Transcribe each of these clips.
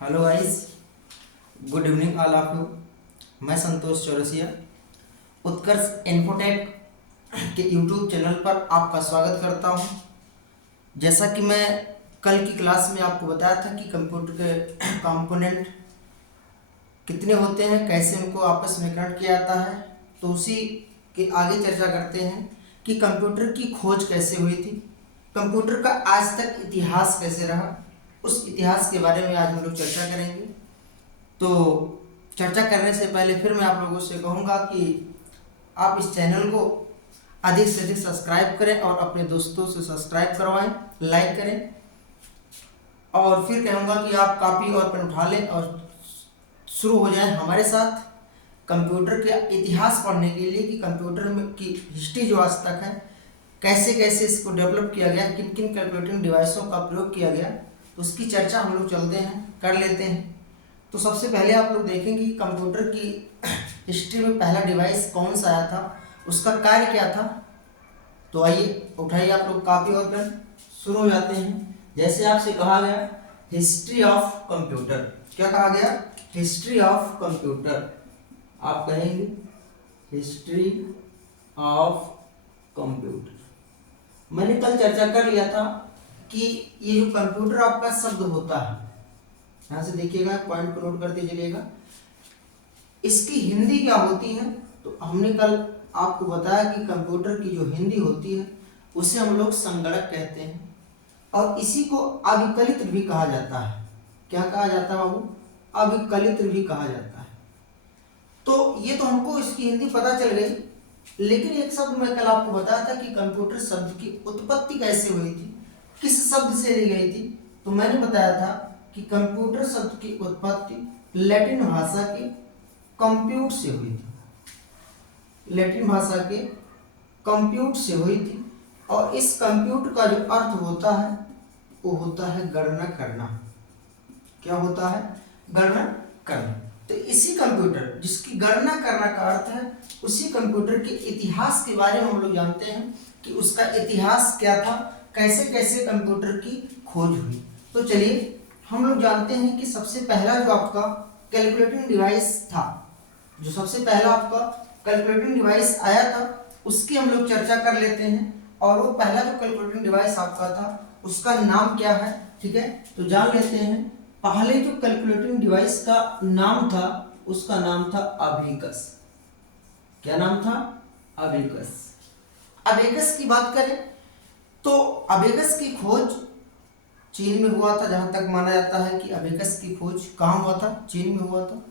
Hello guys, good evening all of you. मैं संतोष चौरसिया उत्कर्ष infotech के YouTube channel पर आपका स्वागत करता हूं। जैसा कि मैं कल की क्लास में आपको बताया था कि कंप्यूटर के कंपोनेंट कितने होते हैं, कैसे उनको आपस में कनेक्ट किया जाता है, तो उसी के आगे चर्चा करते हैं कि कंप्यूटर की खोज कैसे हुई थी, कंप्यूटर का आज तक इतिहास कैसे रहा, उस इतिहास के बारे में आज हम लोग चर्चा करेंगे। तो चर्चा करने से पहले फिर मैं आप लोगों से कहूँगा कि आप इस चैनल को अधिक से अधिक सब्सक्राइब करें और अपने दोस्तों से सब्सक्राइब करवाएं, लाइक करें, और फिर कहूँगा कि आप कॉपी और पेन उठा लें और शुरू हो जाएं हमारे साथ कंप्यूटर के इतिहास पढ़ने के लिए कि कंप्यूटर में की हिस्ट्री जो आज तक है, कैसे कैसे इसको डेवलप किया गया, किन किन कैलकुलेटिंग डिवाइसों का प्रयोग किया गया, तो उसकी चर्चा हम लोग चलते हैं, कर लेते हैं। तो सबसे पहले आप लोग देखेंगे कि कंप्यूटर की हिस्ट्री में पहला डिवाइस कौन सा आया था, उसका कार्य क्या था। तो आइए उठाइए आप लोग कॉपी और पेन, शुरू हो जाते हैं। जैसे आपसे कहा गया हिस्ट्री ऑफ कंप्यूटर, क्या कहा गया? History of computer. आप कहेंगे हिस्ट्री ऑफ कंप्यूटर। मैंने कल चर्चा कर लिया था कि ये जो कंप्यूटर आपका शब्द होता है, यहाँ से देखिएगा, पॉइंट को नोट करते चलिएगा, इसकी हिंदी क्या होती है। तो हमने कल आपको बताया कि कंप्यूटर की जो हिंदी होती है उसे हम लोग संगणक कहते हैं, और इसी को अभिकलित भी कहा जाता है। क्या कहा जाता है बाबू? अभिकलित भी कहा जाता है। तो ये तो हमको इसकी हिंदी पता चल गई, लेकिन एक शब्द मैं कल आपको बताया था कि कंप्यूटर शब्द की उत्पत्ति कैसे हुई थी, किस शब्द से ली गई थी। तो मैंने बताया था कि कंप्यूटर शब्द की उत्पत्ति लैटिन भाषा के कंप्यूट से हुई थी, लैटिन भाषा के कंप्यूट से हुई थी, और इस कंप्यूट का जो अर्थ होता है वो होता है गणना करना। क्या होता है? गणना करना। तो इसी कंप्यूटर जिसकी गणना करना का अर्थ है, उसी कंप्यूटर के इतिहास के बारे में हम लोग जानते हैं कि उसका इतिहास क्या था, कैसे कैसे कंप्यूटर की खोज हुई। तो चलिए हम लोग जानते हैं कि सबसे पहला जो आपका कैलकुलेटिंग डिवाइस था, जो सबसे पहला आपका कैलकुलेटिंग डिवाइस आया था, उसकी हम लोग चर्चा कर लेते हैं। और वो पहला जो कैलकुलेटिंग डिवाइस आपका था उसका नाम क्या है, ठीक है? तो जान लेते हैं। पहले जो कैलकुलेटिंग डिवाइस का नाम था उसका नाम था अबेकस। क्या नाम था? अबेकस। अबेकस की बात करें तो अबेकस की खोज चीन में हुआ था। जहां तक माना जाता है कि अबेकस की खोज कहाँ हुआ था? चीन में हुआ था।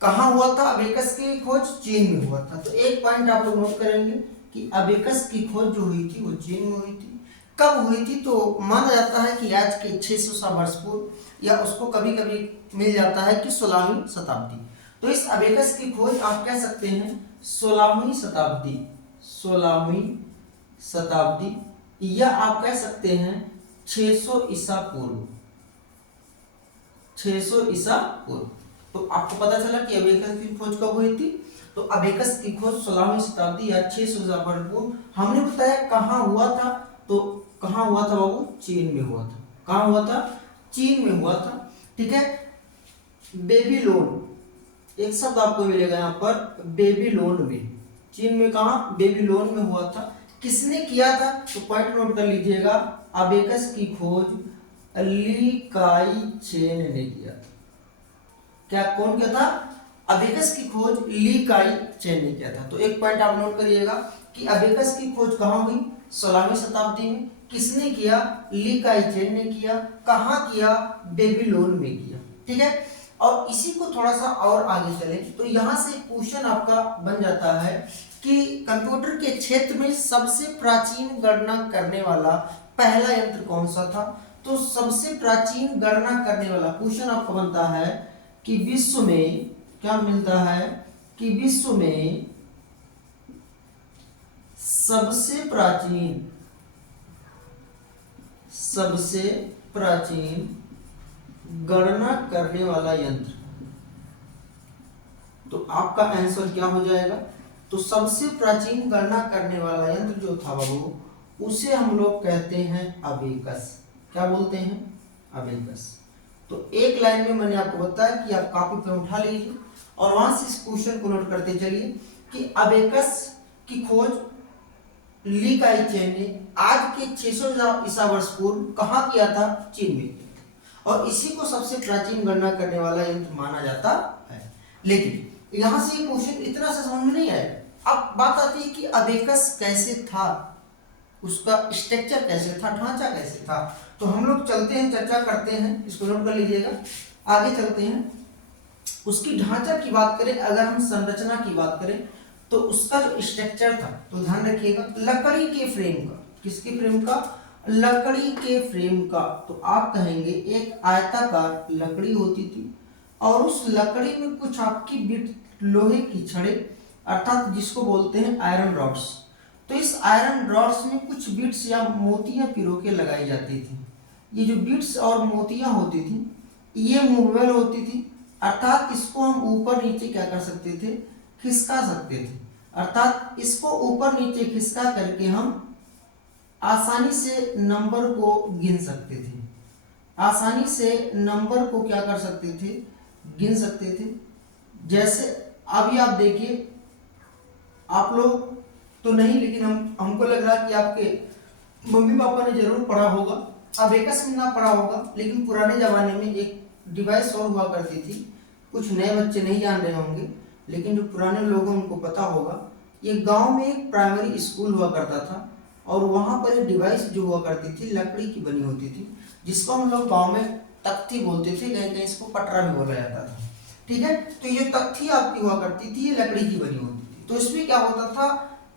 कहाँ हुआ था अबेकस की खोज? चीन में हुआ था। तो एक पॉइंट आप लोग नोट करेंगे कि अबेकस की खोज जो हुई थी वो चीन में हुई थी। कब हुई थी? तो माना जाता है कि आज के 600 वर्ष पूर्व, या उसको कभी कभी मिल जाता है कि 16वीं शताब्दी। तो इस अबेकस की खोज आप कह सकते हैं 16वीं शताब्दी, 16वीं शताब्दी, या आप कह सकते हैं 600 ईसा पूर्व, 600 ईसा पूर्व। तो आपको पता चला कि अबेकस की खोज कब हुई थी। तो अबेकस की खोज 16वीं शताब्दी या 600 ईसा पूर्व। हमने बताया कहाँ हुआ था, तो कहाँ हुआ था बाबू? चीन में हुआ था। कहाँ हुआ था? चीन में हुआ था, ठीक है। बेबीलोन, एक शब्द आपको मिलेगा यहाँ पर, बेबीलोन में। चीन में कहाँ? बेबीलोन में हुआ था। किसने किया था? तो पॉइंट नोट कर लीजिएगा, अबेकस की खोज ली काई चेन ने किया था। क्या? कौन किया था? अबेकस की खोज ली काई चेन ने किया था। तो एक पॉइंट आप नोट करिएगा कि अबेकस की खोज कहाँ हुई? 16वीं शताब्दी में। किसने किया? ली काई चेन ने किया। कहाँ किया? बेबीलोन में किया, ठीक है। और इसी को थोड़ा सा और आगे चले तो यहाँ से क्वेश्चन आपका बन जाता है कि कंप्यूटर के क्षेत्र में सबसे प्राचीन गणना करने वाला पहला यंत्र कौन सा था। तो सबसे प्राचीन गणना करने वाला क्वेश्चन आपका बनता है कि विश्व में क्या मिलता है, कि विश्व में सबसे प्राचीन गणना करने वाला यंत्र। तो आपका आंसर क्या हो जाएगा? तो सबसे प्राचीन गणना करने वाला यंत्र जो था बाबू, उसे हम लोग कहते हैं अबेकस। क्या बोलते हैं? अबेकस। तो एक लाइन में मैंने आपको बताया कि आप कॉपी पे उठा लीजिए और वहां से इस क्वेश्चन को नोट करते चलिए कि अबेकस की खोज ली काई चेन ने आज के 600 ईसा वर्ष पूर्व कहाँ किया था? चीन में किया था। और इसी को सबसे प्राचीन गणना करने वाला यंत्र माना जाता है। लेकिन यहां से क्वेश्चन इतना सा समझ में नहीं आया। अब बात आती है कि अबेकस कैसे था, उसका स्ट्रक्चर कैसे था, ढांचा कैसे था। तो हम लोग चलते हैं, चर्चा करते हैं, इसको नोट कर लीजिएगा, आगे चलते हैं। उसकी ढांचा की बात करें, अगर हम संरचना की बात करें तो उसका जो स्ट्रक्चर था, तो ध्यान रखिएगा, लकड़ी के फ्रेम का, किसके फ्रेम का? लकड़ी के फ्रेम का। तो आप कहेंगे एक आयताकार लकड़ी होती थी और उस लकड़ी में कुछ आपकी बिट लोहे की छड़े, अर्थात जिसको बोलते हैं आयरन रॉड्स। तो इस आयरन रॉड्स में कुछ बिट्स या मोतियां पिरो के लगाई जाती थी। ये जो बिट्स और मोतियां होती थी ये मूवेबल होती थी, अर्थात इसको हम ऊपर नीचे क्या कर सकते थे? खिसका सकते थे। अर्थात इसको ऊपर नीचे खिसका करके हम आसानी से नंबर को गिन सकते थे, आसानी से नंबर को क्या कर सकते थे? गिन सकते थे। जैसे अभी आप देखिए, आप लोग तो नहीं, लेकिन हमको लग रहा है कि आपके मम्मी पापा ने जरूर पढ़ा होगा, अबेकस में ना पढ़ा होगा, लेकिन पुराने जमाने में एक डिवाइस और हुआ करती थी, कुछ नए बच्चे नहीं जान रहे होंगे, लेकिन जो पुराने लोग हैं उनको पता होगा। ये गांव में एक प्राइमरी स्कूल हुआ करता था और वहां पर एक डिवाइस जो हुआ करती थी लकड़ी की बनी होती थी, जिसको हम लोग गांव में तख्ती बोलते थे, कहीं कहीं इसको पटरा भी बोला जाता था। ठीक है, तो ये तख्ती आपकी हुआ करती थी, ये लकड़ी की बनी होती थी। तो इसमें क्या होता था,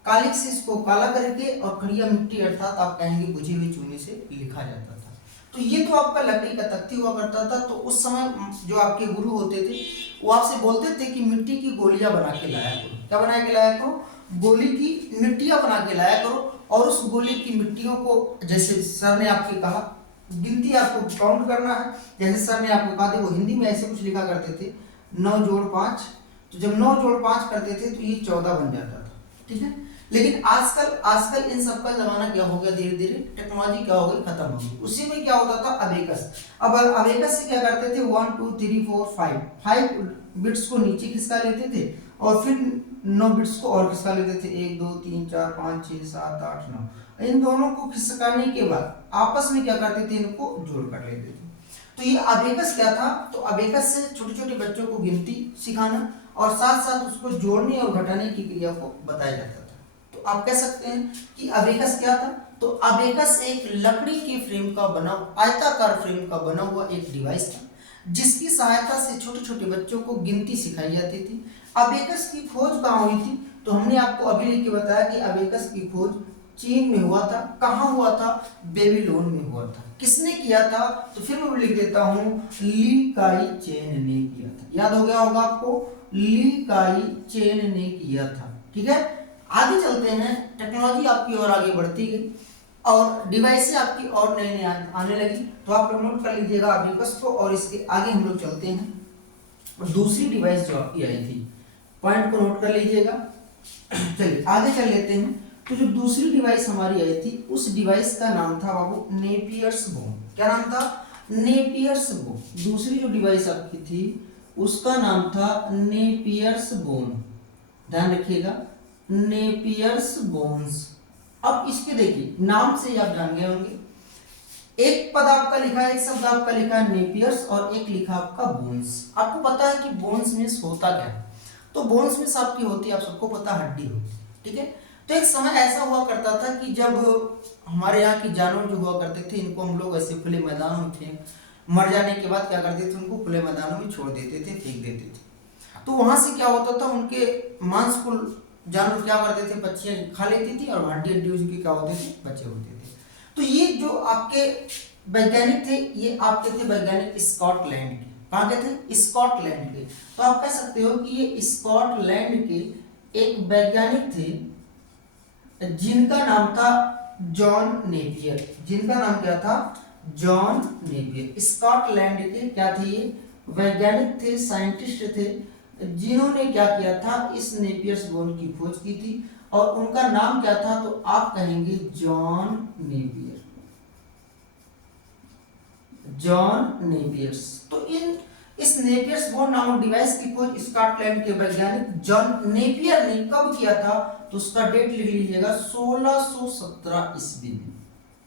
कालिक से इसको काला करके और खड़िया मिट्टी, अर्थात आप कहेंगे बुझे हुए चूने से लिखा जाता था। तो ये तो आपका लकड़ी का तख्ती हुआ करता था। तो उस समय जो आपके गुरु होते थे वो आपसे बोलते थे कि मिट्टी की गोलियां बना के लाया करो। क्या बना के लाया करो? गोली की मिट्टियां बना के लाया करो। और उस गोली की मिट्टियों को, जैसे सर ने आपके कहा, गिनती आपको काउंट करना है। जैसे सर ने आपको कहा था, वो हिंदी में ऐसे कुछ लिखा करते थे, 9 जोड़ 5। तो जब 9 जोड़ 5 करते थे तो ये 14 बन जाता था। ठीक है, लेकिन आजकल इन सब का जमाना क्या हो गया, धीरे धीरे टेक्नोलॉजी क्या हो गई, खत्म हो गई। उसी में क्या होता था, अबेकस। अब अबेकस से क्या करते थे, 1 2 3 4 5 बिट्स को नीचे खिसका लेते थे और फिर 9 बिट्स को और खिसका लेते थे, 1 2 3 4 5 6 7 8 9। इन दोनों को खिसकाने के बाद आपस में क्या करते थे, इनको जोड़ कर लेते थे। तो ये अबेकस क्या था, तो अबेकस से छोटे छोटे बच्चों को गिनती सिखाना और साथ साथ उसको जोड़ने और घटाने की क्रिया को बताया जाता था। तो आप कह सकते हैं कि अबेकस क्या था, तो अबेकस एक लकड़ी के फ्रेम का बना, आयताकार फ्रेम का बना हुआ एक डिवाइस था, जिसकी सहायता से छोटे छोटे बच्चों को गिनती सिखाई जाती थी। अबेकस की खोज कहाँ हुई थी, तो हमने आपको अभी लिख के बताया कि अबेकस की खोज चीन में हुआ था। कहाँ हुआ था? बेबीलोन में हुआ था। किसने किया था, तो फिर मैं लिख देता हूं, ली काई चेन ने किया था। याद हो गया होगा आपको, ली काई चेन ने किया था। ठीक है, आगे चलते हैं। टेक्नोलॉजी आपकी और आगे बढ़ती गई और डिवाइसें आपकी और नए नए आने लगी। तो आप लोग नोट कर लीजिएगा अबेकस को, और इसके आगे हम लोग चलते हैं। और दूसरी डिवाइस जो आपकी आई थी, पॉइंट को नोट कर लीजिएगा। चलिए आगे चल लेते हैं। तो जो दूसरी डिवाइस हमारी आई थी, उस डिवाइस का नाम था बाबू नेपियर्स बोन। क्या नाम था? Napier's bone. दूसरी जो डिवाइस आपकी थी उसका नाम था नेपियर्स बोन। ध्यान रखिएगा, नेपियर्स बोन्स। अब इसके देखिए नाम से आप जान गए होंगे, एक पद आपका लिखा है, एक शब्द आपका लिखा है नेपियर्स और एक लिखा आपका बोन्स। आपको पता है कि बोन्स मीन्स होता क्या है, तो बोन्स मीन्स आपकी होती है, आप सबको पता, हड्डी होती है। ठीक है, तो एक समय ऐसा हुआ करता था कि जब हमारे यहाँ की जानवर जो हुआ करते थे, इनको हम लोग ऐसे खुले मैदानों में थे, मर जाने के बाद क्या करते थे, उनको खुले मैदानों में छोड़ देते थे, फेंक देते थे। तो वहां से क्या होता था, उनके मांस को जानवर क्या करते थे, पक्षियां खा लेती थी और हड्डी हड्डी उसके क्या होते थे, बचे होते थे। तो ये जो आपके वैज्ञानिक थे, ये आपके थे वैज्ञानिक स्कॉटलैंड के। कहाँ के थे? स्कॉटलैंड के। तो आप कह सकते हो कि ये स्कॉटलैंड के एक वैज्ञानिक थे जिनका नाम था जॉन नेपियर। जिनका नाम क्या था? John Napier. स्कॉटलैंड के क्या थे ये? वैज्ञानिक थे, साइंटिस्ट थे, जिन्होंने क्या किया था, इस नेपियर्स बोन की खोज की थी। और उनका नाम क्या था, तो आप कहेंगे जॉन नेपियर। John Napier's. तो इस नेपियर्स बोन नामक डिवाइस की खोज स्कॉटलैंड के वैज्ञानिक जॉन नेपियर ने कब किया था? तो उसका डेट लिख लीजिएगा 1617 ईस्वी में।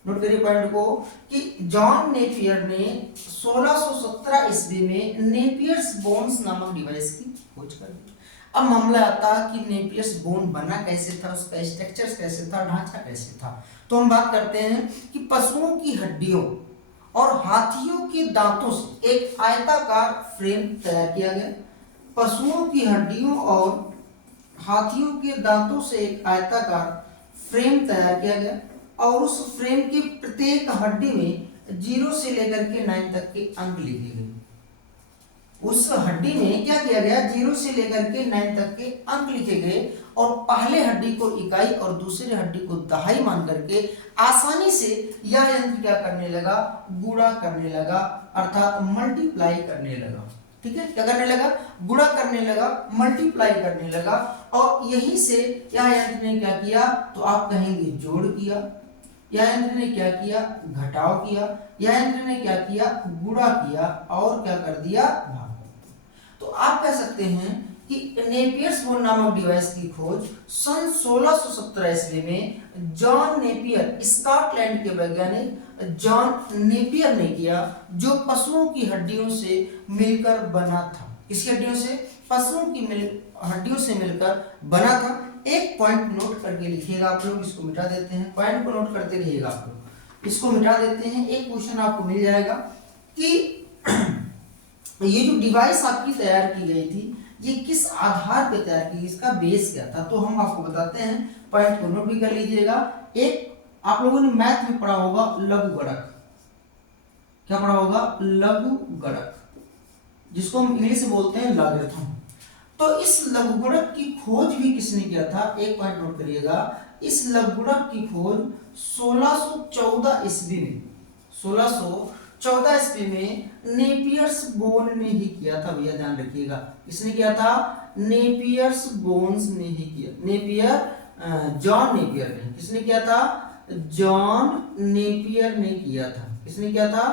नोट करिए पॉइंट को कि जॉन नेपियर ने 1617 ईस्वी में नेपियर्स बोन्स नामक डिवाइस की खोज कर दी। अब मामला आता है कि नेपियर्स बोन बना कैसे था, उसका स्ट्रक्चर कैसे था, ढांचा कैसे था। तो हम बात करते हैं कि पशुओं की हड्डियों और हाथियों के दांतों से एक आयताकार फ्रेम तैयार किया गया। पशुओं की हड्डियों और हाथियों के दांतों से एक आयताकार फ्रेम तैयार किया गया और उस फ्रेम की प्रत्येक हड्डी में 0 से लेकर के 9 तक के अंक लिखे गए। उस हड्डी में क्या किया गया? 0 से लेकर के 9 तक के अंक लिखे गए और पहले हड्डी को इकाई और दूसरे हड्डी को दहाई मान करके आसानी से यह यंत्र क्या करने लगा? गुणा करने लगा, अर्थात मल्टीप्लाई करने लगा। ठीक है, क्या करने लगा? गुणा करने लगा, मल्टीप्लाई करने लगा। और यहीं से यह यंत्र ने क्या किया? तो आप कहेंगे जोड़ किया। यह यंत्र ने क्या किया? घटाव किया। यह यंत्र ने क्या किया? गुणा किया और क्या कर दिया? भाग। तो आप कह सकते हैं कि नेपियर्स बोन नामक डिवाइस की खोज सन 1617 ईस्वी में जॉन नेपियर, स्कॉटलैंड के वैज्ञानिक जॉन नेपियर ने किया, जो पशुओं की हड्डियों से मिलकर बना था। किसकी हड्डियों से? पशुओं की हड्डियों से मिलकर बना था। एक पॉइंट नोट करके लिखिएगा आप लोग, इसको मिटा देते हैं। पॉइंट को नोट करते रहिएगा आप लोग, इसको मिटा देते हैं। एक क्वेश्चन आपको मिल जाएगा कि ये जो डिवाइस आपकी तैयार की गई थी, ये किस आधार पे तैयार की, इसका बेस क्या था? तो हम आपको बताते हैं, पॉइंट को नोट भी कर लीजिएगा। एक आप लोगों ने मैथ में पढ़ा होगा लघु गणक। क्या पढ़ा होगा? लघु गणक, जिसको हम इंग्लिश में बोलते हैं लॉगरिथम। तो इस लघु गणक की खोज भी किसने किया था? एक पॉइंट नोट करिएगा, इस लघु गणक की खोज 1614 ईस्वी में, 1614 ईस्वी में नेपियर्स बोन ने ही किया था। भैया ध्यान रखिएगा, किसने किया था? नेपियर्स बोन्स ने ही किया। नेपियर, जॉन नेपियर ने। किसने किया था? जॉन नेपियर ने किया था। किसने किया था?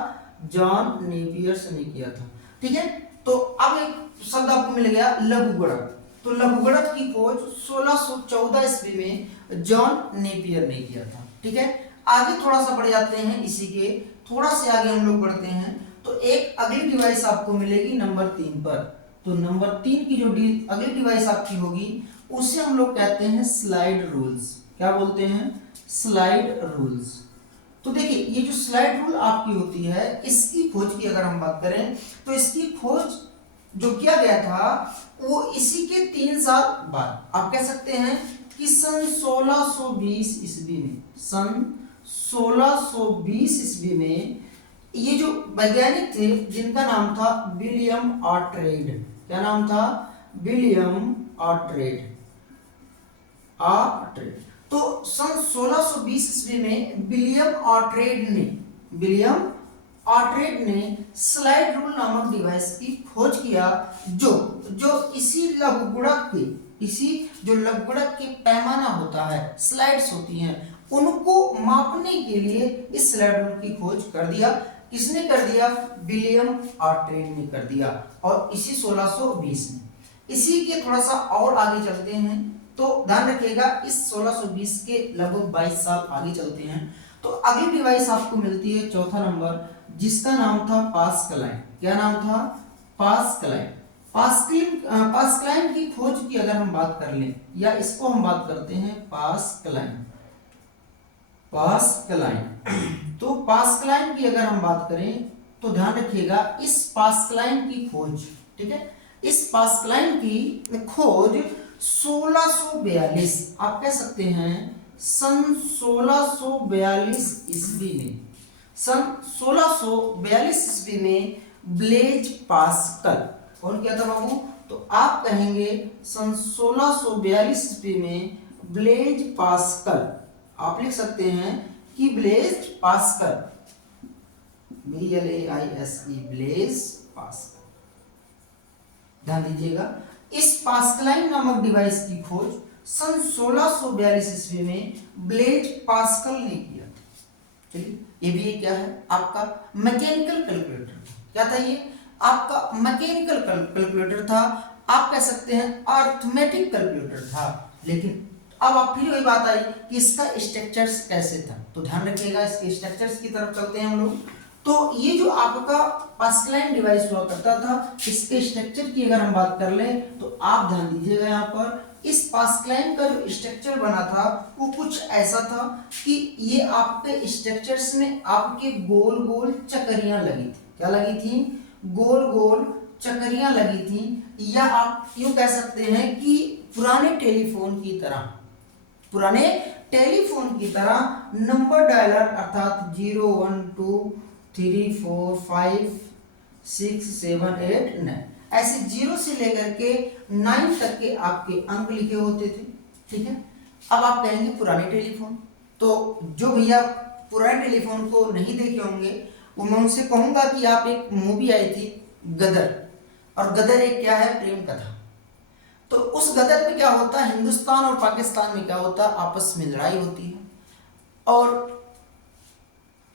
जॉन नेपियर्स ने किया था। ठीक है, तो अब एक शब्द आपको मिल गया लघु गणक। तो लघु गणक की खोज 1614 ईस्वी में जॉन नेपियर ने किया था। ठीक है, आगे थोड़ा सा बढ़ जाते हैं, इसी के थोड़ा से आगे हम लोग बढ़ते हैं। तो एक अगली डिवाइस आपको मिलेगी नंबर 3 पर। तो नंबर 3 की जो अगली डिवाइस आपकी होगी उसे हम लोग कहते हैं स्लाइड रूल्स। क्या बोलते हैं? Slide rules. तो देखिए, ये जो स्लाइड रूल आपकी होती है, इसकी खोज की अगर हम बात करें तो इसकी खोज जो किया गया था वो इसी के 3 साल बाद, आप कह सकते हैं कि सन 1620 ईस्वी में, सन 1620 ईस्वी में ये जो वैज्ञानिक थे जिनका नाम था विलियम ऑर्ट्रेड। क्या नाम था? विलियम ऑर्ट्रेड। तो सन 1620 ईस्वी में विलियम ऑर्ट्रेड ने स्लाइड रूल नामक डिवाइस की खोज किया, जो इसी लघु गुणक के पैमाना होता है, स्लाइड्स होती हैं, उनको मापने के लिए इस स्लाइड रूल की खोज कर दिया। किसने कर दिया? विलियम ऑर्ट्रेड ने कर दिया, और इसी 1620 में। इसी के थोड़ा सा और आगे चलते हैं, तो ध्यान रखिएगा, इस 1620 के लगभग 22 साल आगे चलते हैं। तो अगली डिवाइस आपको मिलती है चौथा नंबर, जिसका नाम था पास्कलाइन। क्या नाम था? पास्कलाइन। पास्कलाइन की खोज की अगर हम बात कर लें, या इसको हम बात करते हैं पास्कलाइन। तो पास्कलाइन की अगर हम बात करें तो ध्यान रखिएगा, इस पास्कलाइन की खोज, ठीक है, इस पास्कलाइन की खोज 1642, आप कह सकते हैं सन 1642 ईस्वी में, सन 1642 ईस्वी में ब्लेज पास्कल। कौन किया था बाबू? तो आप कहेंगे सन 1642 ईस्वी में ब्लेज पास्कल। आप लिख सकते हैं कि Blaise Pascal, BLAISE, Blaise Pascal. ध्यान दीजिएगा, इस पास्कलाइन नामक डिवाइस की खोज सन 1642 ईस्वी में ब्लेज पास्कल ने किया। चलिए ये भी क्या है आपका मैकेनिकल कैलकुलेटर। क्या था ये आपका मैकेनिकल कैलकुलेटर था, आप कह सकते हैं अर्थमेटिक कैलकुलेटर था। लेकिन अब आप फिर वही बात आई कि इसका स्ट्रक्चर्स कैसे था, तो ध्यान रखिएगा इसके स्ट्रक्चर्स की तरफ चलते हैं हम लोग। तो ये जो आपका पास्कलाइन डिवाइस हुआ करता था, इसके स्ट्रक्चर की अगर हम बात कर लें तो आप ध्यान दीजिएगा यहाँ पर, इस पास्कलाइन का जो स्ट्रक्चर बना था वो कुछ ऐसा था कि ये आपके स्ट्रक्चर्स में आपके गोल गोल चक्रियां लगी थी। क्या लगी थी? गोल गोल चक्रियां लगी थी, या आप यूं कह सकते हैं कि पुराने टेलीफोन की तरह, पुराने टेलीफोन की तरह नंबर डायलर अर्थात 0 1 2 3 4 5 6 7 8 9 ऐसे 0 से लेकर के 9 तक के आपके अंक लिखे होते थे। ठीक है, अब आप कहेंगे पुराने टेलीफोन, तो जो भैया पुराने टेलीफोन को नहीं देखे होंगे वो मैं उनसे कहूंगा कि आप एक मूवी आई थी गदर, और गदर एक क्या है प्रेम कथा। तो उस गदर में क्या होता है, हिंदुस्तान और पाकिस्तान में क्या होता है, आपस में लड़ाई होती है, और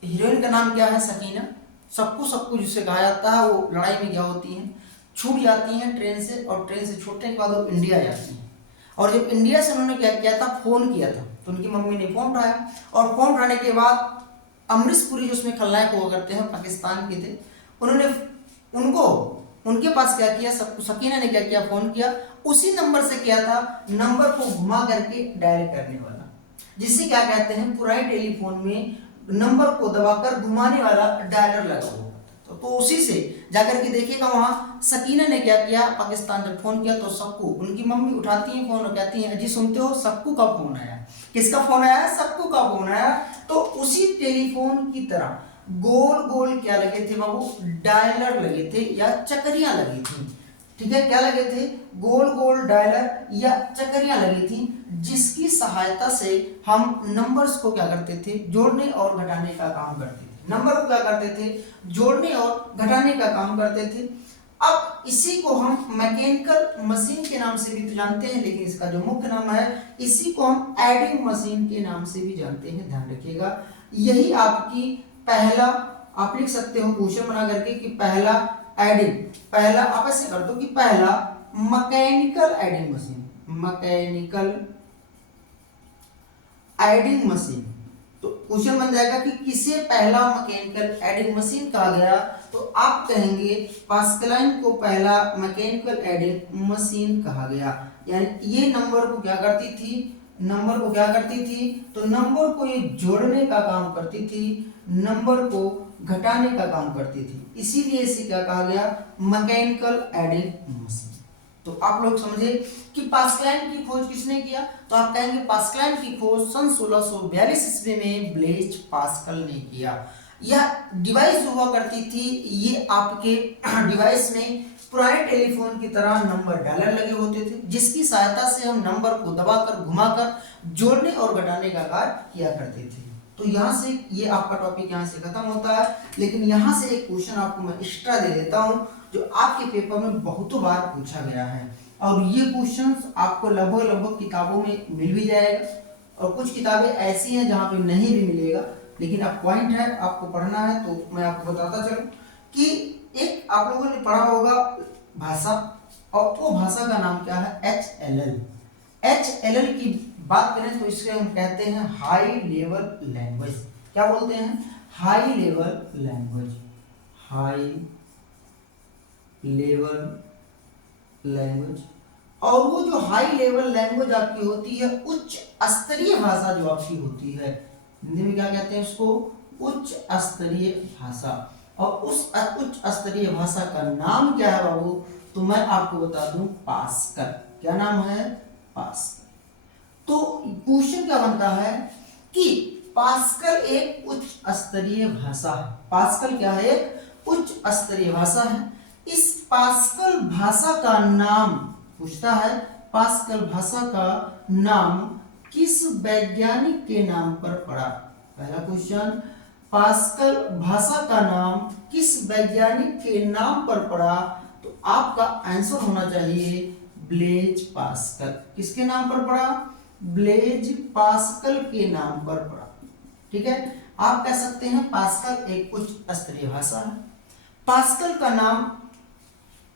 हीरोइन का नाम क्या है सकीना, सबको जिसे कहा जाता है, वो लड़ाई में क्या होती है, छूट जाती हैं ट्रेन से, और ट्रेन से छूटने के बाद वो इंडिया जाती हैं। और जब इंडिया से उन्होंने क्या किया था, फोन किया था, तो उनकी मम्मी ने फोन उठाया, और फोन उठाने के बाद अमरीश पुरी जो उसमें खलनायक हुआ करते हैं पाकिस्तान के थे, उन्होंने उनको उनके पास क्या किया, सबको सकीना ने क्या किया, फोन किया, उसी नंबर से किया था, नंबर को घुमा करके डायल करने वाला, जिसे क्या कहते हैं पुराने टेलीफोन में नंबर को दबाकर घुमाने वाला डायलर लगा हुआ। तो उसी से जाकर के देखिएगा वहां सकीना ने क्या किया, पाकिस्तान जब फोन किया तो सक्कू, उनकी मम्मी उठाती है फोन और कहती है जी सुनते हो, सक्कू का फोन आया। किसका फोन आया? सक्कू का फोन आया। तो उसी टेलीफोन की तरह गोल गोल क्या लगे थे बाबू, डायलर लगे थे या चक्रियां लगी थी। ठीक है, क्या लगे थे, गोल गोल डायलर या चक्रियां लगी थी, जिसकी सहायता से हम नंबर्स को क्या करते थे, जोड़ने और घटाने का काम करते थे। नंबर को क्या करते थे, जोड़ने और घटाने का काम करते थे। अब इसी को हम मैकेनिकल मशीन के नाम से भी तो जानते हैं, लेकिन इसका जो मुख्य नाम है, इसी को हम एडिंग मशीन के नाम से भी जानते हैं। ध्यान रखिएगा, यही आपकी पहला आप लिख सकते हो क्वेश्चन बना करके कि पहला एडिंग, पहला आप ऐसे कर दो कि पहला mechanical adding machine, mechanical adding machine. तो क्वेश्चन बन जाएगा कि किसे पहला मैकेनिकल एडिंग मशीन कहा गया, तो आप कहेंगे पास्कलाइन को पहला मैकेनिकल एडिंग मशीन कहा गया। यानी ये नंबर को क्या करती थी, नंबर को क्या करती थी, तो नंबर को ये जोड़ने का काम करती थी, नंबर को घटाने का काम करती थी, इसीलिए इसे क्या कहा गया, मैकेनिकल एडिंग मशीन। तो आप लोग समझे कि पास्कलाइन की खोज किसने किया, तो आप कहेंगे पास्कलाइन की खोज सन 1642 ईस्वी में ब्लेज पास्कल ने किया। यह डिवाइस हुआ करती थी, ये आपके डिवाइस में पुराने टेलीफोन की तरह नंबर डायलर लगे होते थे, जिसकी सहायता से हम नंबर को दबाकर घुमाकर जोड़ने और घटाने का कार्य किया करते थे। तो यहाँ से ये आपका टॉपिक यहाँ से खत्म होता है, लेकिन यहाँ से एक क्वेश्चन आपको मैं एक्स्ट्रा दे देता हूँ जो आपके पेपर में बहुतों बार पूछा गया है, और ये क्वेश्चंस आपको लगभग किताबों में मिल भी जाएगा, और कुछ किताबें ऐसी हैं जहाँ पे नहीं भी मिलेगा, लेकिन अब पॉइंट है आपको पढ़ना है, तो मैं आपको बताता चलूं कि एक आप लोगों ने पढ़ा होगा भाषा, और वो भाषा का नाम क्या है, HLL। HLL की बात करें तो इसे हम कहते हैं हाई लेवल लैंग्वेज। क्या बोलते हैं, high level language, high level language. और वो जो हाई लेवल लैंग्वेज आपकी होती है, उच्च स्तरीय भाषा जो आपकी होती है, हिंदी में क्या कहते हैं उसको, उच्च स्तरीय भाषा। और उस उच्च स्तरीय भाषा का नाम क्या है बाबू, तो मैं आपको बता दूं पास्कल। क्या नाम है, पास्कल। तो क्वेश्चन क्या बनता है कि पास्कल एक उच्च स्तरीय भाषा है, पास्कल क्या है, एक उच्च स्तरीय भाषा है। इस पास्कल भाषा का नाम पूछता है, पास्कल भाषा का नाम किस वैज्ञानिक के नाम पर पड़ा। पहला क्वेश्चन, पास्कल भाषा का नाम किस वैज्ञानिक के नाम पर पड़ा, तो आपका आंसर होना चाहिए ब्लेज पास्कल। किसके नाम पर पड़ा, ब्लेज पास्कल के नाम पर पड़ा। ठीक है, आप कह सकते हैं पास्कल एक उच्च स्तरीय भाषा है। पास्कल का नाम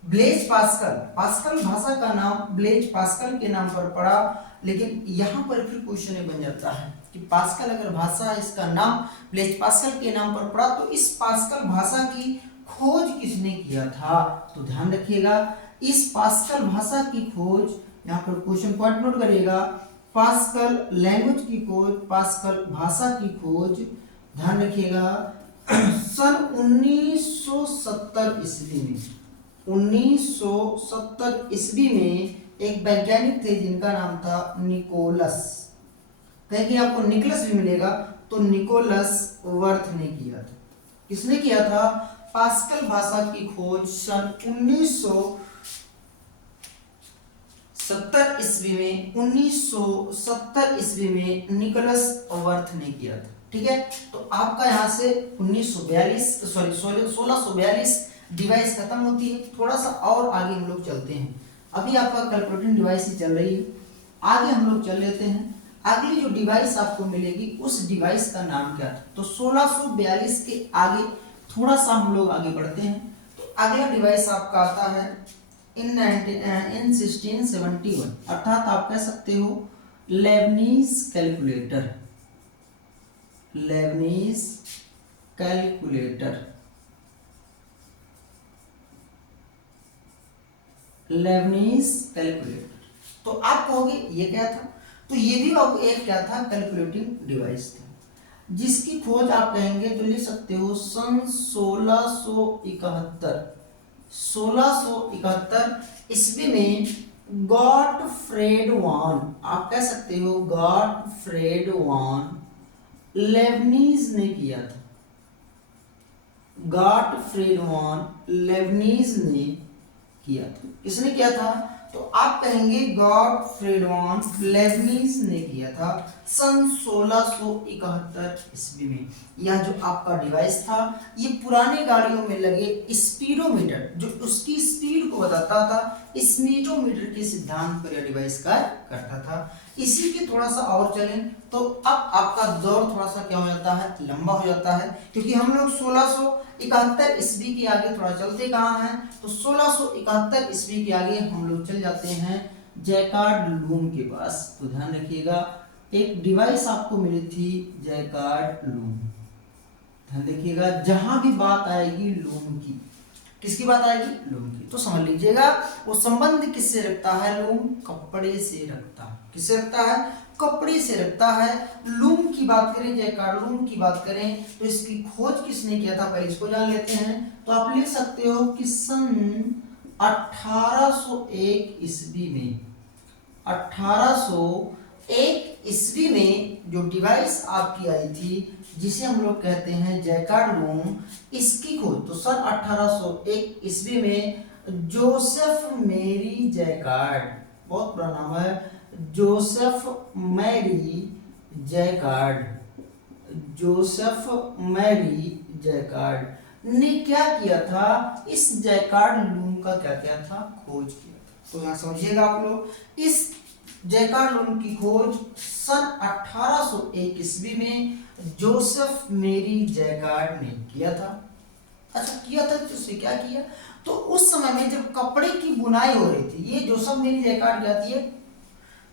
ब्लेज पास्कल, पास्कल भाषा का नाम ब्लेज पास्कल के नाम पर पड़ा। लेकिन यहाँ पर फिर क्वेश्चन ये बन जाता है कि पास्कल अगर भाषा है, इसका नाम ब्लेज पास्कल के नाम पर पड़ा, तो इस पास्कल भाषा की खोज किसने किया था? तो ध्यान रखिएगा, इस पास्कल भाषा की खोज, यहाँ पर क्वेश्चन पॉइंट नोट करिएगा, पास्कल लैंग्वेज की खोज, पास्कल भाषा की खोज, ध्यान रखिएगा, सन 1970 ईस्वी में, 1970 ईस्वी में एक वैज्ञानिक थे जिनका नाम था निकोलस, कहीं आपको निकोलस भी मिलेगा, तो निकोलस वर्थ ने किया था। किसने किया था? पास्कल भाषा की खोज सन 1970 ईस्वी में, 1970 ईस्वी में निकोलस वर्थ ने किया था। ठीक है, तो आपका यहाँ से 1642 डिवाइस खत्म होती है। थोड़ा सा और आगे हम लोग चलते हैं, अभी आपका कैलकुलेटिंग डिवाइस ही चल रही है, आगे हम लोग चल लेते हैं। अगली जो डिवाइस आपको मिलेगी उस डिवाइस का नाम क्या था? तो 1642 के आगे थोड़ा सा हम लोग आगे बढ़ते हैं, तो अगला डिवाइस आपका आता है इन 1671, अर्थात आप कह सकते हो Lebanese calculator, Lebanese calculator, Lebanese calculator. तो आप कहोगे ये क्या था? तो ये भी एक क्या था? कैलकुलेटिंग डिवाइस था, जिसकी खोज आप कहेंगे तो लिख सकते हो सन 1671 ईस्वी में गॉटफ्रेड वान, आप कह सकते हो गॉटफ्रेड वान लेबनीज ने किया था, गॉटफ्रेड वान लेबनीज ने किया था। किसने किया था? तो आप कहेंगे गॉटफ्रेड वान लेबनीज ने किया था सन 1671 ईस्वी में। यह जो आपका डिवाइस था, ये पुराने गाड़ियों में लगे स्पीडोमीटर, जो उसकी स्पीड को बताता था, स्पीडोमीटर के सिद्धांत पर यह डिवाइस कार्य करता था। इसी के थोड़ा सा और चलें तो अब आपका दौर थोड़ा सा क्या हो जाता है? लंबा हो जाता है, क्योंकि हम लोग 1671 ईस्वी के आगे थोड़ा चलते कहाँ हैं? तो 1671 ईस्वी के आगे हम लोग चल जाते हैं जैकार्ड लूम के पास। तो ध्यान रखिएगा, एक डिवाइस आपको मिली थी जैकार्ड लूम, ध्यान देखिएगा, जहां भी बात आएगी लूम की, किसकी बात आएगी? लूम की, तो समझ लीजिएगा वो संबंध किससे रखता है? लूम कपड़े से रखता है। किससे रखता है? कपड़े से रखता है। लूम की बात करें, जैकार्ड लूम की बात करें, तो इसकी खोज किसने किया था? पहले इसको जान लेते हैं। तो आप लिख सकते हो कि सन 1801 ईस्वी में, 1801 ईस्वी में जो डिवाइस आपकी आई थी, जिसे हम लोग कहते हैं जैकार्ड लूम, इसकी खोज तो सन 1801 ईस्वी में जोसेफ मैरी जैकार्ड, बहुत पुराना नाम है, Joseph Marie Jacquard, Joseph Marie Jacquard ने क्या किया था? इस जैकार्ड लूम का क्या किया था? खोज किया था। तो यहाँ समझिएगा आप लोग, इस जैकार्ड लूम की खोज सन 1801 ईस्वी में जोसेफ मैरी जैकार्ड ने किया था। अच्छा, किया था तो उसने क्या किया? तो उस समय में जब कपड़े की बुनाई हो रही थी, ये जोसेफ मैरी जैकार्ड क्या थी?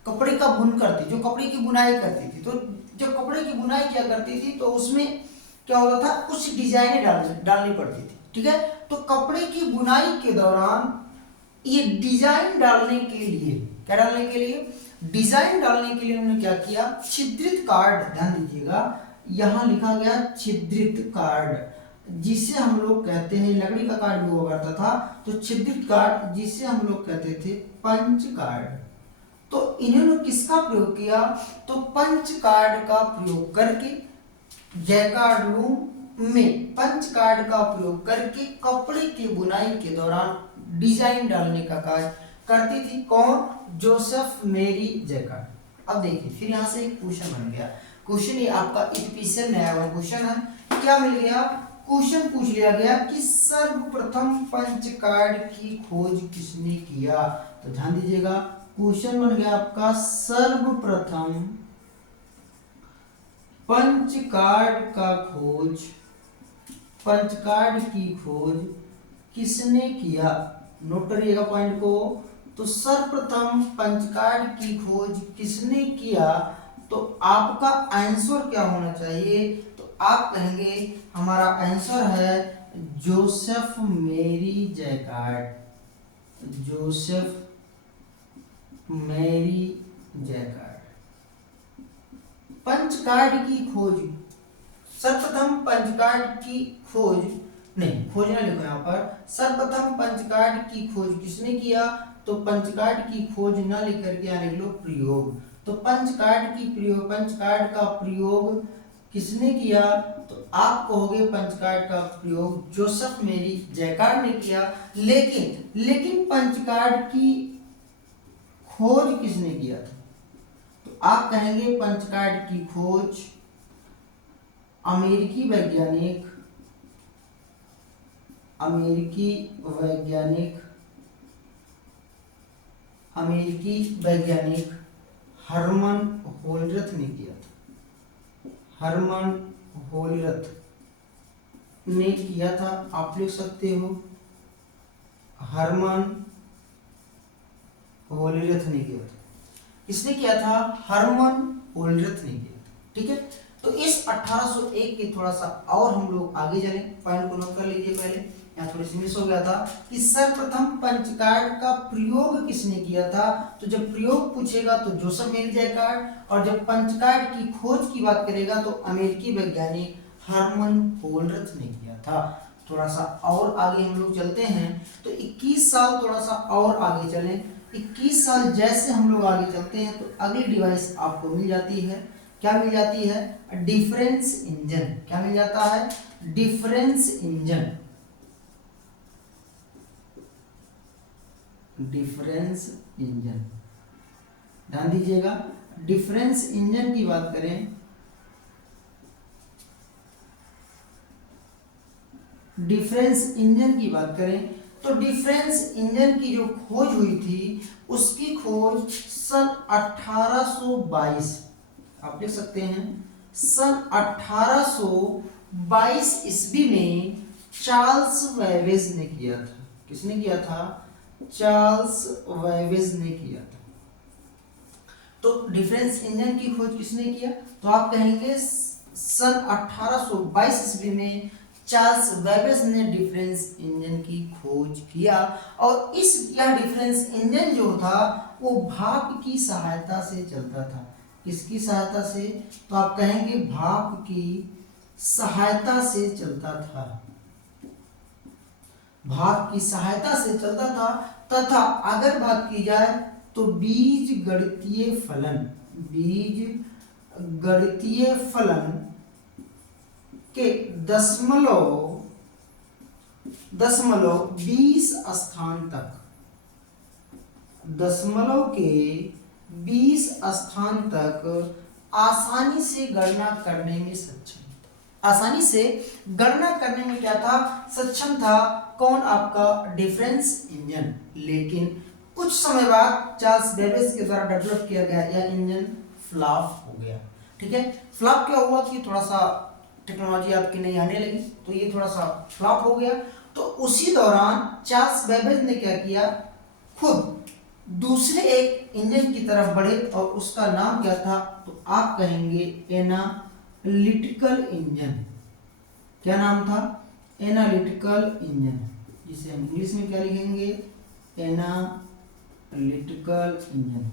कपड़े का बुनकर थी, जो कपड़े की बुनाई करती थी। तो जब कपड़े की बुनाई क्या करती थी, तो उसमें क्या होता था? कुछ डिजाइनें डालनी पड़ती थी। ठीक है, तो कपड़े की बुनाई के दौरान ये डिजाइन डालने के लिए, क्या डालने के लिए? डिजाइन डालने के लिए उन्होंने क्या किया? छिद्रित कार्ड, ध्यान दीजिएगा, यहां लिखा गया छिद्रित कार्ड, जिसे हम लोग कहते हैं, लकड़ी का कार्ड भी हुआ करता था, तो छिद्रित कार्ड जिसे हम लोग कहते थे पंच कार्ड। तो इन्होंने किसका प्रयोग किया? तो पंच कार्ड का प्रयोग करके, जैकार्ड लूम में पंच कार्ड का प्रयोग करके कपड़े की बुनाई के दौरान डिजाइन डालने का कार्य करती थी। कौन? Joseph Marie Jacquard. अब देखिए, फिर यहां से एक क्वेश्चन बन गया। क्वेश्चन ये आपका ईपीएससी में आया हुआ क्वेश्चन है। क्या मिल गया? क्वेश्चन पूछ लिया गया कि सर्वप्रथम पंच कार्ड की खोज किसने किया? तो ध्यान दीजिएगा, क्वेश्चन बन गया आपका सर्वप्रथम पंच कार्ड का खोज, पंच कार्ड की खोज किसने किया? नोट करिएगा पॉइंट को। तो सर्वप्रथम पंच कार्ड की खोज किसने किया? तो आपका आंसर क्या होना चाहिए? तो आप कहेंगे हमारा आंसर है Joseph Marie Jacquard, Joseph Marie Jacquard. Punch card की खोज, सर्वप्रथम पंच कार्ड की खोज, नहीं खोज ना लिखो यहाँ पर, सर्वप्रथम पंच कार्ड की खोज किसने किया? तो पंच कार्ड की खोज ना लिख करके यहाँ लिख लो प्रयोग। तो पंच कार्ड की प्रयोग, पंच कार्ड का प्रयोग किसने किया? तो आप कहोगे पंच कार्ड का प्रयोग जोसेफ मैरी जैकार्ड ने किया। लेकिन पंच कार्ड की खोज किसने किया था? तो आप कहेंगे पंच कार्ड की खोज अमेरिकी वैज्ञानिक, अमेरिकी वैज्ञानिक, अमेरिकी वैज्ञानिक हरमन होलरथ ने किया था, हरमन होलरथ ने किया था। आप लिख सकते हो हरमन होलरथ ने किया था। किसने किया था? हरमन होलरथ ने किया था। ठीक है, तो इस 1801 के थोड़ा सा और हम लोग आगे चले, पॉइंट को नोट कर लीजिए। पहले यहाँ थोड़ी सी मिस हो गया था कि सर्वप्रथम पंच कार्ड का प्रयोग किसने किया था। तो जब प्रयोग पूछेगा तो जोसेफ मैरी जैकार्ड, और जब पंच कार्ड की खोज की बात करेगा तो अमेरिकी वैज्ञानिक हरमन होलरथ ने किया था। थोड़ा सा और आगे हम लोग चलते हैं, तो 21 साल थोड़ा सा और आगे चलें। 21 साल जैसे हम लोग आगे चलते हैं तो अगली डिवाइस आपको मिल जाती है, क्या मिल जाती है? Difference engine. क्या मिल जाता है? Difference engine, difference engine. ध्यान दीजिएगा, डिफरेंस इंजन की बात करें, डिफरेंस इंजन की बात करें तो डिफरेंस इंजन की जो खोज हुई थी उसकी खोज सन 1822, आप लिख सकते हैं सन 1822 ईस्वी में चार्ल्स वेबेज ने किया था। किसने किया था? चार्ल्स वेबेज ने किया था। तो डिफरेंस इंजन की खोज किसने किया? तो आप कहेंगे सन 1822 ईस्वी में चार्ल्स वेबेज ने डिफरेंस इंजन की खोज किया। और यह डिफरेंस इंजन जो था वो भाप की सहायता से चलता था। किसकी सहायता से? तो आप कहेंगे भाप की सहायता से चलता था, भाप की सहायता से चलता था। तथा अगर बात की जाए तो बीज गणितीय फलन, बीज गणितीय फलन के दशमलव 20 स्थान तक, दशमलव के 20 स्थान तक आसानी से गणना करने में सक्षम था। आसानी से गणना करने में क्या था? सक्षम था। कौन? आपका डिफरेंस इंजन। लेकिन कुछ समय बाद चार्ल्स बेबेज के द्वारा डेवलप किया गया यह इंजन फ्लॉप हो गया। ठीक है, फ्लॉप क्या हुआ कि थोड़ा सा टेक्नोलॉजी आपकी नहीं आने लगी, तो ये थोड़ा सा फ्लॉप हो गया। तो उसी दौरान चार्ल्स बेबेज ने क्या किया? खुद दूसरे एक इंजन की तरफ बढ़े, और उसका नाम क्या था? तो आप कहेंगे एनालिटिकल इंजन। क्या नाम था? एनालिटिकल इंजन, जिसे हम इंग्लिश में क्या लिखेंगे? Analytical engine.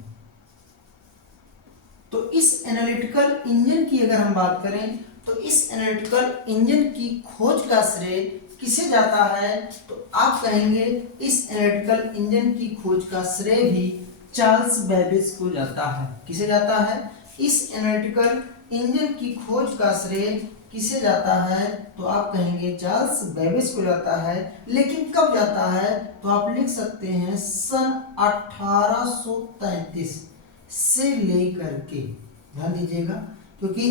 तो इस एनालिटिकल इंजन की अगर हम बात करें तो इस एनालिटिकल इंजन की खोज का श्रेय किसे जाता है? तो आप कहेंगे इस एनालिटिकल इंजन की खोज का श्रेय भी चार्ल्स बेबेज को जाता है। किसे जाता है? इस एनालिटिकल इंजन की खोज का श्रेय किसे जाता है? तो आप कहेंगे चार्ल्स बेबेज को जाता है। लेकिन कब जाता है? तो आप लिख सकते हैं सन 1833 से लेकर के। ध्यान दीजिएगा, क्योंकि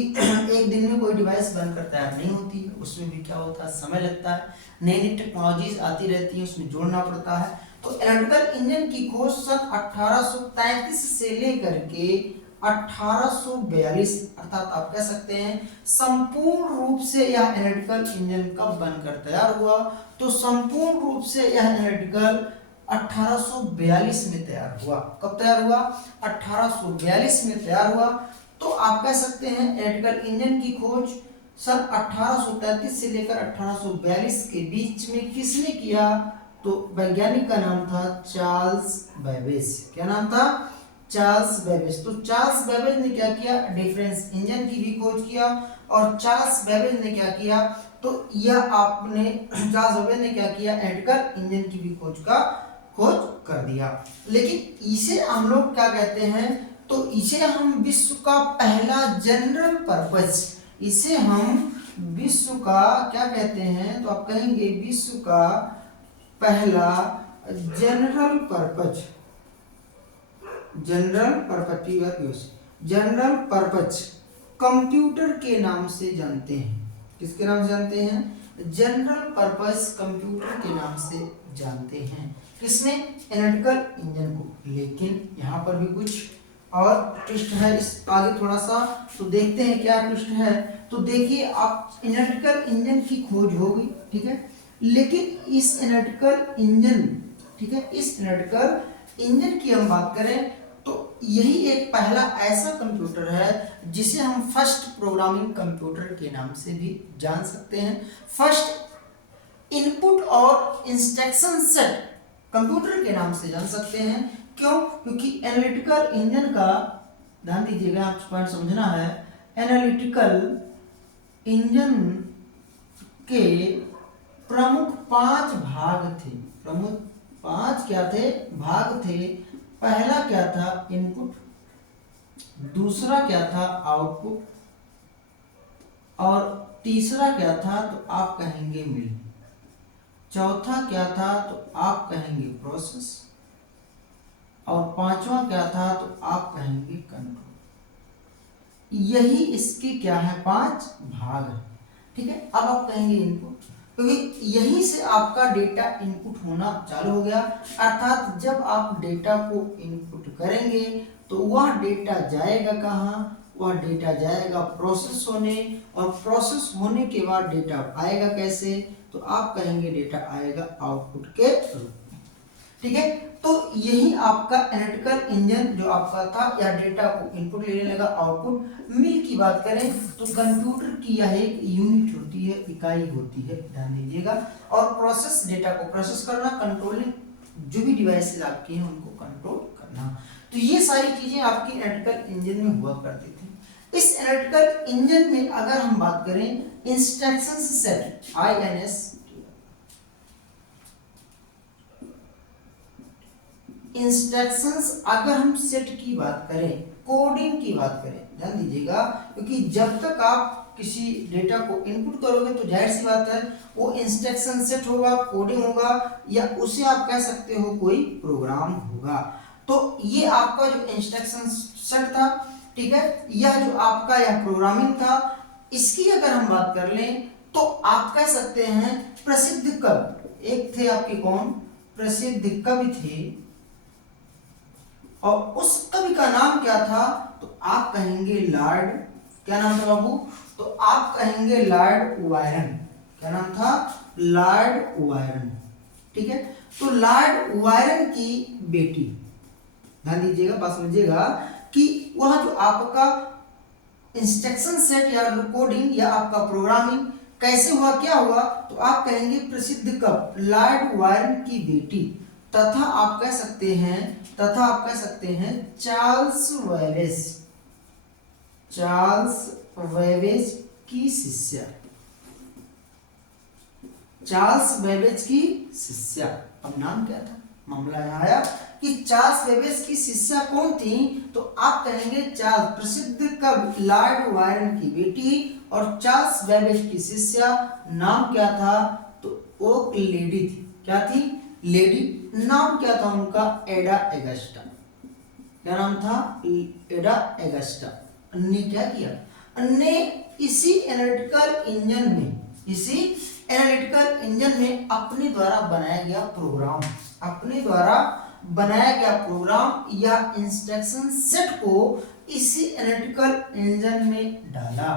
एक दिन में कोई डिवाइस बनकर तैयार नहीं होती है, उसमें भी क्या होता है? समय लगता है, नई नई टेक्नोलॉजीज आती रहती है, उसमें जोड़ना पड़ता है। तो एनालिटिकल इंजन की खोज सन 1833 से लेकर के 1842, अर्थात आप कह सकते हैं संपूर्ण रूप से यह एनालिटिकल इंजन कब बनकर तैयार हुआ? तो संपूर्ण रूप से यह एनालिटिकल 1842 में तैयार हुआ। कब तैयार हुआ? 1842 में तैयार हुआ। तो आप कह सकते हैं एनालिटिकल इंजन की खोज सन 1833 से लेकर 1842 के बीच में किसने किया? तो वैज्ञानिक का नाम था चार्ल्स बेबेज। क्या नाम था? Charles Babbage. तो चार्ल्स बेबेज ने क्या किया? डिफरेंस इंजन की भी खोज किया। और चार्ल्स बेबेज ने क्या किया? तो यह आपने चार्ल्स बेबेज ने क्या किया? एनालिटिकल इंजन की भी खोज कर दिया। लेकिन इसे हम लोग क्या कहते हैं? तो इसे हम विश्व का पहला जनरल पर्पस, इसे हम विश्व का क्या कहते हैं? तो आप कहेंगे विश्व का पहला general purpose, general purpose computer के नाम से जानते हैं। किसके नाम से जानते हैं? जनरल पर्पस कंप्यूटर के नाम से जानते हैं। किसने? एनालिटिकल इंजन को। लेकिन यहाँ पर भी कुछ और ट्विस्ट है, इस आगे थोड़ा सा तो देखते हैं क्या ट्विस्ट है। तो देखिए आप, एनालिटिकल इंजन की खोज होगी, ठीक है, लेकिन इस एनालिटिकल इंजन, ठीक है, इस एनालिटिकल इंजन की हम बात करें तो यही एक पहला ऐसा कंप्यूटर है जिसे हम फर्स्ट प्रोग्रामिंग कंप्यूटर के नाम से भी जान सकते हैं। फर्स्ट इनपुट और इंस्ट्रक्शन सेट कंप्यूटर के नाम से जान सकते हैं। क्यों? क्योंकि एनालिटिकल इंजन का, ध्यान दीजिएगा, आप पॉइंट समझना है, एनालिटिकल इंजन के प्रमुख 5 भाग थे। प्रमुख 5 क्या थे? भाग थे। पहला क्या था? इनपुट। दूसरा क्या था? आउटपुट। और तीसरा क्या था? तो आप कहेंगे मिल। चौथा क्या था? तो आप कहेंगे प्रोसेस। और पांचवा क्या था? तो आप कहेंगे कंट्रोल। यही इसके क्या है? 5 भाग है, ठीक है। अब आप कहेंगे इनपुट, क्योंकि यहीं से आपका डेटा इनपुट होना चालू हो गया। अर्थात जब आप डेटा को इनपुट करेंगे तो वह डेटा जाएगा कहाँ? वह डेटा जाएगा प्रोसेस होने, और प्रोसेस होने के बाद डेटा आएगा कैसे? तो आप कहेंगे डेटा आएगा आउटपुट के रूप में, ठीक है। तो यही आपका एनालिटिकल इंजन जो आपका था, या डेटा को इनपुट लेने लगा, आउटपुट। मिल की बात करें तो कंप्यूटर की यह एक यूनिट होती है, इकाई होती है, ध्यान दीजिएगा। और प्रोसेस, डेटा को प्रोसेस करना, कंट्रोलिंग, जो भी डिवाइसेस आपके हैं उनको कंट्रोल करना। तो ये सारी चीजें आपकी एनालिटिकल इंजन में हुआ करती थी। इस एनालिटिकल इंजन में अगर हम बात करें इंस्ट्रक्शन सेट, INS, इंस्ट्रक्शंस, अगर हम सेट की बात करें, कोडिंग की बात करें, ध्यान दीजिएगा, क्योंकि जब तक आप किसी डेटा को इनपुट करोगे तो जाहिर सी बात है वो इंस्ट्रक्शन सेट होगा, कोडिंग होगा, या उसे आप कह सकते हो कोई प्रोग्राम होगा। तो ये आपका जो इंस्ट्रक्शन सेट था, ठीक है, यह जो आपका यह प्रोग्रामिंग था, इसकी अगर हम बात कर लें तो आप कह सकते हैं प्रसिद्ध कवि एक थे आपके, कौन? प्रसिद्ध कवि थे, और उस कवि का नाम क्या था? तो आप कहेंगे लॉर्ड, क्या नाम था बाबू? तो आप कहेंगे लॉर्ड वायरन। क्या नाम था? लॉर्ड वायरन, ठीक है। तो लॉर्ड वायरन की बेटी, ध्यान दीजिएगा, बात समझिएगा, कि वह जो आपका इंस्ट्रक्शन सेट या कोडिंग या आपका प्रोग्रामिंग कैसे हुआ, क्या हुआ? तो आप कहेंगे प्रसिद्ध कवि लॉर्ड वायरन की बेटी, तथा आप कह सकते हैं चार्ल्स वेबेज की शिष्या, चार्ल्स बेबेज की शिष्या। अब नाम क्या था? मामला आया कि चार्ल्स बेबेज की शिष्या कौन थी? तो आप कहेंगे चार्ल्स, प्रसिद्ध कवि लॉर्ड वायरन की बेटी, और चार्ल्स बेबेज की शिष्या नाम क्या था? तो वो लेडी थी। क्या थी? लेडी। नाम क्या था उनका? एडा एगस्टा। क्या नाम था? एडा एगस्टा। ने क्या किया? ने इसी एनालिटिकल इंजन में अपने द्वारा बनाया गया प्रोग्राम, या इंस्ट्रक्शन सेट को इसी एनालिटिकल इंजन में डाला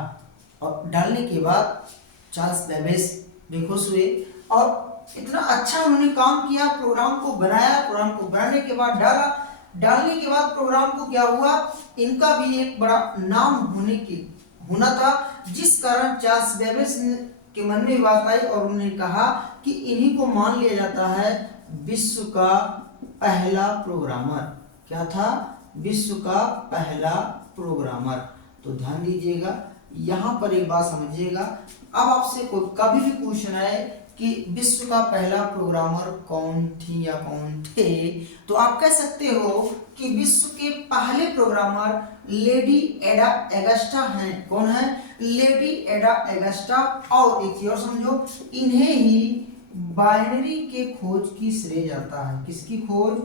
और डालने के बाद चार्ल्स बेबेज बेहोश हुए और इतना अच्छा उन्होंने काम किया, प्रोग्राम को बनाया, प्रोग्राम को बनाने के बाद डाला, डालने के बाद प्रोग्राम को क्या हुआ, इनका भी एक बड़ा नाम होना था, जिस कारण चार्ल्स बेबेज के मन में बात आई और उन्होंने कहा कि इन्हीं को मान लिया जाता है विश्व का पहला प्रोग्रामर। क्या था? विश्व का पहला प्रोग्रामर। तो ध्यान दीजिएगा, यहाँ पर एक बात समझिएगा, अब आपसे कोई कभी भी क्वेश्चन आए कि विश्व का पहला प्रोग्रामर कौन थी या कौन थे, तो आप कह सकते हो कि विश्व के पहले प्रोग्रामर लेडी एडा एगस्टा हैं। कौन है? लेडी एडा एगस्टा। और एक चीज और समझो, इन्हें ही बाइनरी के खोज की श्रेय जाता है। किसकी खोज?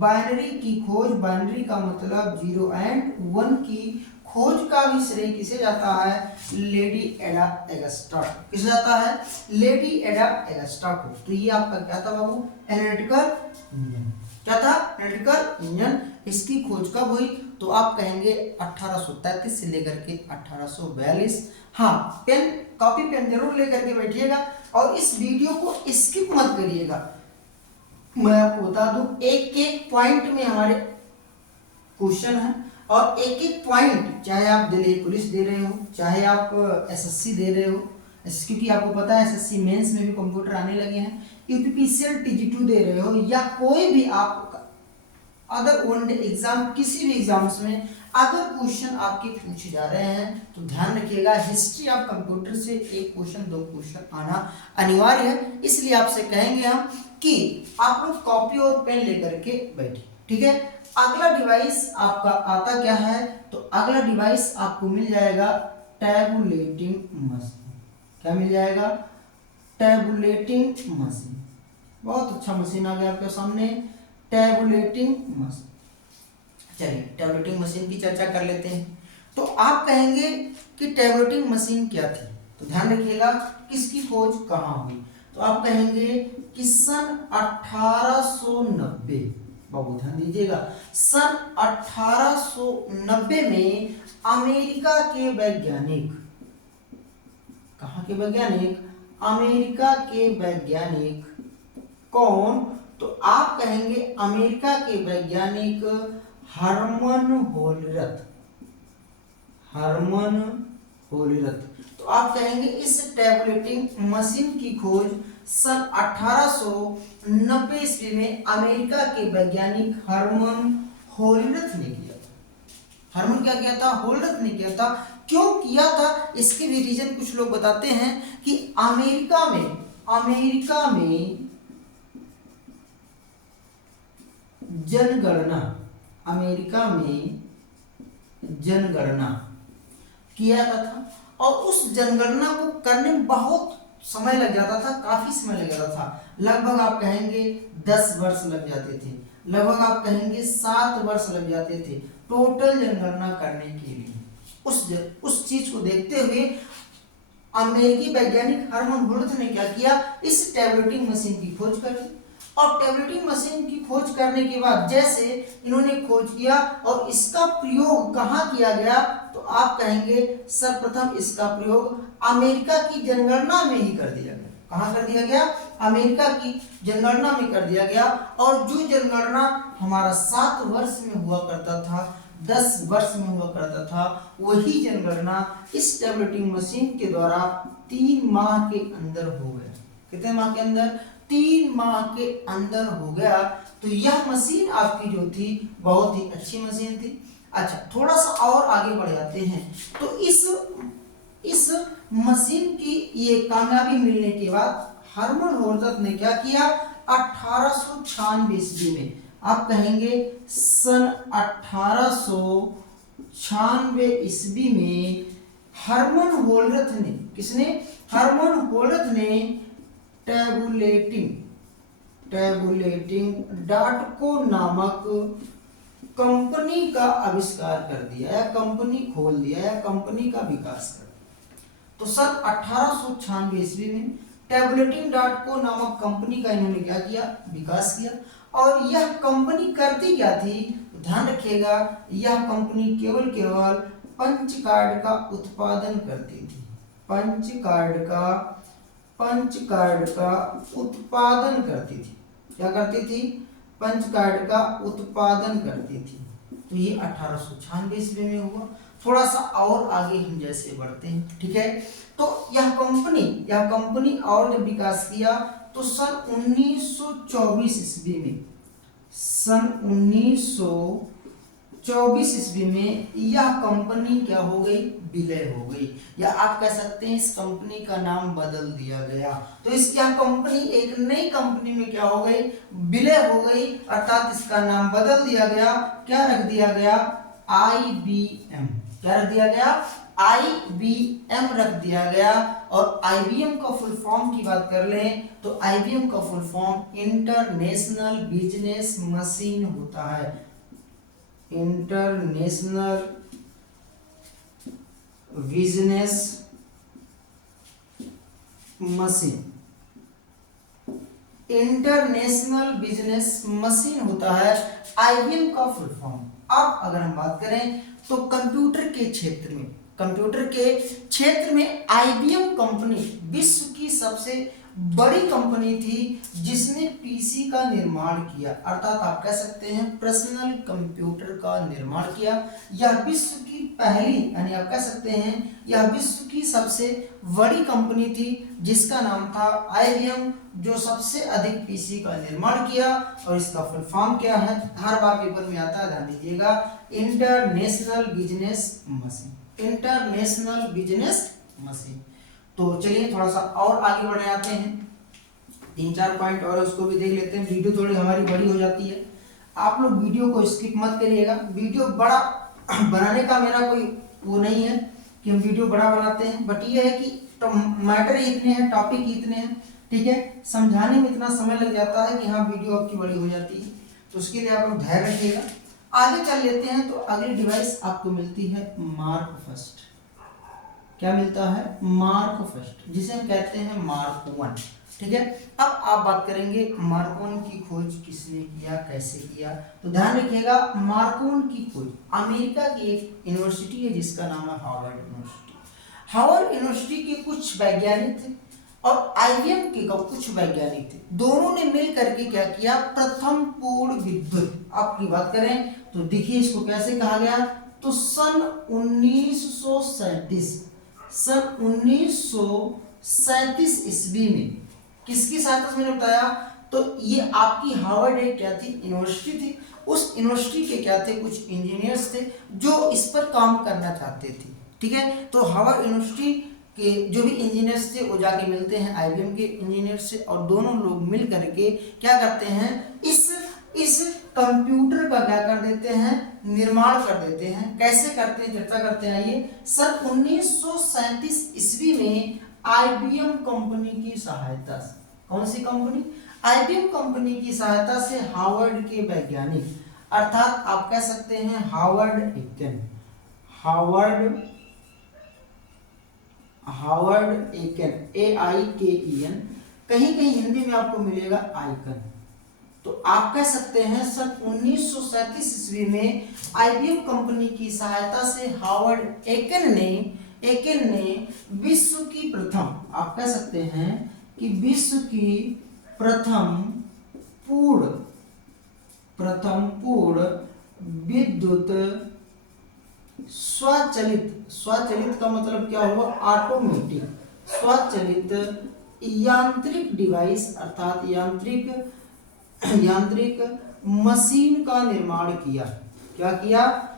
बाइनरी की खोज। बाइनरी का मतलब 0 एंड 1 की खोज का भी श्रेय किसे जाता है? लेडी एडा एगस्टा। किसे जाता है? लेडी एडा एगस्टा को। तो ये आपका क्या था बाबू? Analytical engine. क्या था? Analytical engine. इसकी खोज कब हुई? तो आप कहेंगे 1833 से लेकर के 1842। हाँ, पेन कॉपी पेन जरूर लेकर के बैठिएगा और इस वीडियो को स्किप मत करिएगा। मैं आपको बता दूं, एक एक पॉइंट में हमारे क्वेश्चन है और एक एक पॉइंट, चाहे आप दिल्ली पुलिस दे रहे हो, चाहे आप एसएससी दे रहे हो, क्योंकि आपको पता है एसएससी मेंस में भी कंप्यूटर आने लगे हैं, यूपीपीसीएल टीजी2 दे रहे हो या कोई भी आप अदर वन डे एग्जाम, किसी भी एग्जाम्स में अगर क्वेश्चन आपके पूछे जा रहे हैं तो ध्यान रखिएगा, हिस्ट्री ऑफ कंप्यूटर से एक क्वेश्चन 2 क्वेश्चन आना अनिवार्य है। इसलिए आपसे कहेंगे हम कि आप लोग कॉपी और पेन लेकर के बैठे। ठीक है, अगला डिवाइस आपका आता क्या है? तो अगला डिवाइस आपको मिल जाएगा टैबुलेटिंग मशीन। क्या मिल जाएगा? Tabulating machine. बहुत अच्छा मशीन आ गया आपके सामने, टैबुलेटिंग मशीन। चलिए टैबुलेटिंग मशीन की चर्चा कर लेते हैं। तो आप कहेंगे कि टैबुलेटिंग मशीन क्या थी? तो ध्यान रखिएगा, किसकी खोज कहाँ हुई? तो आप कहेंगे कि सन 1890। बाबू ध्यान दीजिएगा, सन 1890 में अमेरिका के वैज्ञानिक, कहाँ के वैज्ञानिक? अमेरिका के वैज्ञानिक। कौन? तो आप कहेंगे अमेरिका के वैज्ञानिक हरमन होलरथ। हरमन होलरथ। तो आप कहेंगे इस टैबुलेटिंग मशीन की खोज सन 1890 ईस्वी में अमेरिका के वैज्ञानिक हरमन होलरथ ने किया था। हरमन क्या किया था? होलरथ ने किया था। क्यों किया था? इसके भी रीजन कुछ लोग बताते हैं कि अमेरिका में जनगणना, अमेरिका में जनगणना किया जाता था और उस जनगणना को करने में बहुत समय लग जाता था, काफी समय लग जाता था। लगभग आप कहेंगे 10 वर्ष लग जाते थे, लगभग आप कहेंगे 7 वर्ष लग जाते थे टोटल जनगणना करने के लिए। उस चीज को देखते हुए अमेरिकी वैज्ञानिक हरमन होलरथ ने क्या किया? इस टैबुलेटिंग मशीन की खोज करी और टैबुलेटिंग मशीन की खोज करने के बाद जैसे इन्होंने खोज किया और इसका प्रयोग कहाँ किया गया? तो आप कहेंगे सर्वप्रथम इसका प्रयोग अमेरिका की जनगणना में ही कर दिया गया। कहाँ कर दिया गया? अमेरिका की जनगणना में कर दिया गया। और जो जनगणना हमारा 7 वर्ष में हुआ करता था, 10 वर्ष में हुआ करता था, वही जनगणना इस टैबुलेटिंग मशीन के द्वारा 3 माह के अंदर हो गया। कितने माह के अंदर? 3 माह के अंदर हो गया। तो यह मशीन आपकी जो थी बहुत ही अच्छी मशीन थी। अच्छा, थोड़ा सा और आगे बढ़ जाते हैं। तो इस मशीन की ये कामयाबी मिलने के बाद हरमन होलरथ ने क्या किया? 1896 ईस्वी में, आप कहेंगे सन 1896 ईस्वी में हरमन होलरथ ने, किसने? हरमन होलरथ ने टैबुलेटिंग डॉटको नामक कंपनी का आविष्कार कर दिया या कंपनी खोल दिया या कंपनी का विकास कर दिया। तो सन 1896 ईस्वी में टैबुलेटिंग डॉटको नामक कंपनी का इन्होंने क्या किया? विकास किया। और यह कंपनी करती क्या थी? तो ध्यान रखिएगा यह कंपनी केवल पंच कार्ड का उत्पादन करती थी। पंच कार्ड का उत्पादन करती थी। क्या करती थी? पंच कार्ड का उत्पादन करती थी। तो ये 1896 ईस्वी में हुआ। थोड़ा सा और आगे हम जैसे बढ़ते हैं, ठीक है। तो यह कंपनी और जब विकास किया तो सन 1924 ईस्वी में, सन 1924 ईस्वी में यह कंपनी क्या हो गई? विलय हो गई, या आप कह सकते हैं इस कंपनी का नाम बदल दिया गया। तो यह कंपनी एक नई कंपनी में क्या हो गई? विलय हो गई, अर्थात इसका नाम बदल दिया गया। क्या रख दिया गया? IBM। क्या रख दिया गया? IBM रख दिया गया। और IBM का फुल फॉर्म की बात कर लें तो IBM का full form international business machine होता है। International business machine, international business machine होता है IBM का फुल फॉर्म। अब अगर हम बात करें तो कंप्यूटर के क्षेत्र में IBM कंपनी विश्व की सबसे बड़ी कंपनी थी जिसने पीसी का निर्माण किया, अर्थात आप कह सकते हैं पर्सनल कंप्यूटर का निर्माण किया। यह विश्व की पहली, यानी आप कह सकते हैं यह विश्व की सबसे बड़ी कंपनी थी जिसका नाम था IBM, जो सबसे अधिक पीसी का निर्माण किया। और इसका फुल फॉर्म क्या है? हर बार पेपर में आता है, ध्यान दीजिएगा, international business machine. International business machine. तो चलिए थोड़ा सा और आगे बढ़ जाते हैं, 3-4 पॉइंट और उसको भी देख लेते हैं। वीडियो थोड़ी हमारी बड़ी हो जाती है, आप लोग वीडियो को स्किप मत करिएगा। वीडियो बड़ा बनाने का मेरा कोई वो नहीं है कि हम वीडियो बड़ा बनाते हैं, बट ये है कि तो मैटर ही इतने हैं, टॉपिक ही इतने हैं, ठीक है। समझाने में इतना समय लग जाता है कि हाँ वीडियो आपकी बड़ी हो जाती है। तो उसके लिए आप लोग धैर्य रखिएगा। आगे चल लेते हैं। तो अगली डिवाइस आपको मिलती है मार्क फर्स्ट। क्या मिलता है? मार्क फर्स्ट, जिसे हम कहते हैं मार्क 1, ठीक है। अब आप बात करेंगे मार्क 1 की खोज किसने किया, कैसे किया। तो ध्यान रखिएगा मार्क 1 की खोज अमेरिका की एक यूनिवर्सिटी है जिसका नाम है हार्वर्ड यूनिवर्सिटी। हार्वर्ड यूनिवर्सिटी के कुछ वैज्ञानिक थे और IBM के कुछ वैज्ञानिक थे, दोनों ने मिल करके क्या किया? प्रथम पूर्ण विद्युत। आपकी बात करें तो देखिए इसको कैसे कहा गया। तो सन 1937 ईस्वी में किसकी सहायता से मैंने बताया? तो ये आपकी हार्वर्ड एक क्या थी? यूनिवर्सिटी थी। उस यूनिवर्सिटी के क्या थे? कुछ इंजीनियर्स थे जो इस पर काम करना चाहते थे, ठीक है। तो हार्वर्ड यूनिवर्सिटी के जो भी इंजीनियर्स थे वो जाके मिलते हैं IBM के इंजीनियर से, और दोनों लोग मिल करके क्या करते हैं? इस कंप्यूटर का क्या कर देते हैं? निर्माण कर देते हैं। कैसे करते हैं चर्चा करते हैं। आइए, सन 1937 ईस्वी में IBM कंपनी की सहायता से, कौन सी कंपनी? IBM कंपनी की सहायता से हार्वर्ड के वैज्ञानिक, अर्थात आप कह सकते हैं हार्वर्ड एकेन, AIKEN, कहीं कहीं हिंदी में आपको मिलेगा आइकन। तो आप कह सकते हैं सन 1937 ईस्वी में IBM कंपनी की सहायता से हार्वर्ड एकेन ने विश्व की प्रथम, आप कह सकते हैं कि विश्व की प्रथम पूर्ण विद्युत स्वचालित का मतलब क्या हुआ? ऑटोमेटिक, स्वचालित यांत्रिक डिवाइस, अर्थात यांत्रिक मशीन का निर्माण किया। क्या किया?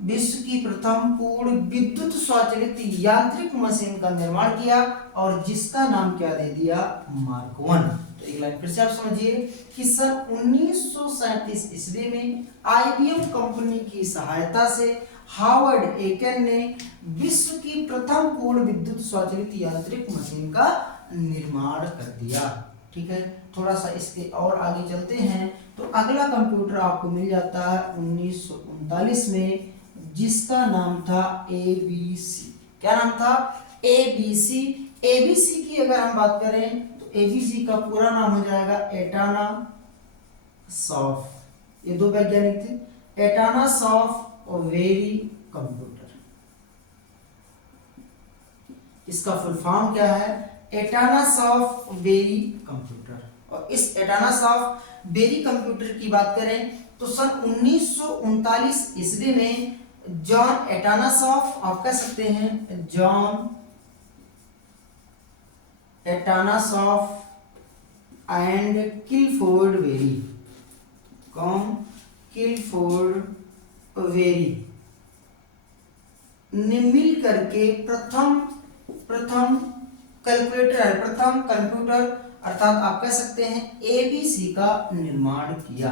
विश्व की प्रथम पूर्ण विद्युत स्वचालित यांत्रिक मशीन का निर्माण किया, और जिसका नाम क्या दे दिया? मार्क 1। तो एक लाइन फिर से आप समझिए कि सन 1937 ईस्वी में IBM कंपनी की सहायता से हार्वर्ड एकेन ने विश्व की प्रथम पूर्ण विद्युत स्वचालित यांत्रिक मशीन का निर्माण कर दिया, ठीक है। थोड़ा सा इसके और आगे चलते हैं। तो अगला कंप्यूटर आपको मिल जाता है 1939 में, जिसका नाम था ABC। क्या नाम था? ABC। ABC की अगर हम बात करें तो ABC का पूरा नाम हो जाएगा एटाना सॉफ्ट। ये दो वैज्ञानिक थे, एटानासॉफ और वेरी कंप्यूटर। इसका फुल फॉर्म क्या है? एटानासॉफ वेरी कंप्यूटर। और इस एटानासॉफ वेरी कंप्यूटर की बात करें तो सन 1939 ईस्वी में जॉन एटानासॉफ, आप कह सकते हैं जॉन एटानासॉफ एंड किलफोर्ड वेरी, कौन? किलफोर्ड वेरी ने मिल करके प्रथम कैलकुलेटर है, प्रथम कंप्यूटर अर्थात आप कह सकते हैं एबीसी का निर्माण किया।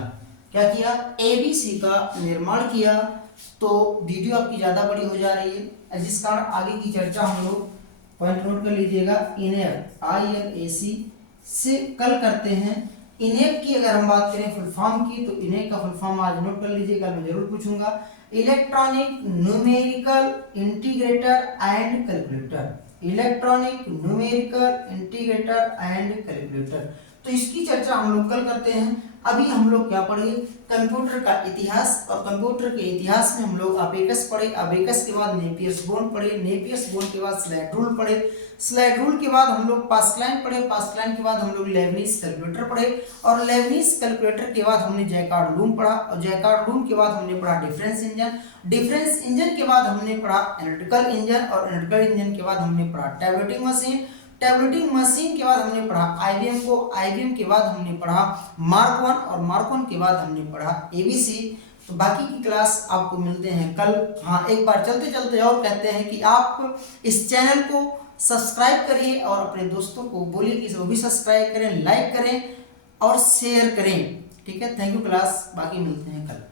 क्या किया? एबीसी का निर्माण किया। तो वीडियो आपकी ज्यादा बड़ी हो जा रही है, जिस कारण आगे की चर्चा हम लोग पॉइंट नोट कर लीजिएगा, इनेप INAC से कल करते हैं। इनेप की अगर हम बात करें फुल फॉर्म की, तो इनेप का फुल फॉर्म आज नोट कर लीजिएगा, मैं जरूर पूछूंगा। Electronic numerical integrator and calculator, electronic numerical integrator and calculator. तो इसकी चर्चा हम लोग कल करते हैं। अभी हम लोग क्या पढ़े? कंप्यूटर का इतिहास। और कंप्यूटर के इतिहास में हम लोग अबेकस पढ़े, अबेकस के बाद नेपियर्स बोर्न पढ़े, नेपियर्स बोर्न के बाद स्लाइड रूल पढ़े, स्लाइड रूल के बाद हम लोग पास्कलाइन पढ़े, पास्कलाइन के बाद हम लोग लेबनिज कैलकुलेटर पढ़े, और लेबनिज कैलकुलेटर के बाद हमने जैकार्ड लूम पढ़ा, और जैकार्ड लूम के बाद हमने पढ़ा डिफरेंस इंजन, डिफरेंस इंजन के बाद हमने पढ़ा एनालिटिकल इंजन, और एनालिटिकल इंजन के बाद हमने पढ़ा टैबलेटिंग मशीन, टैबलेटिंग मशीन के बाद हमने पढ़ा IBM को, IBM के बाद हमने पढ़ा मार्क 1, और मार्क 1 के बाद हमने पढ़ा ABC। तो बाकी की क्लास आपको मिलते हैं कल। हाँ, एक बार चलते चलते और कहते हैं कि आप इस चैनल को सब्सक्राइब करिए और अपने दोस्तों को बोलिए कि वो भी सब्सक्राइब करें, लाइक करें और शेयर करें। ठीक है, थैंक यू क्लास, बाकी मिलते हैं कल।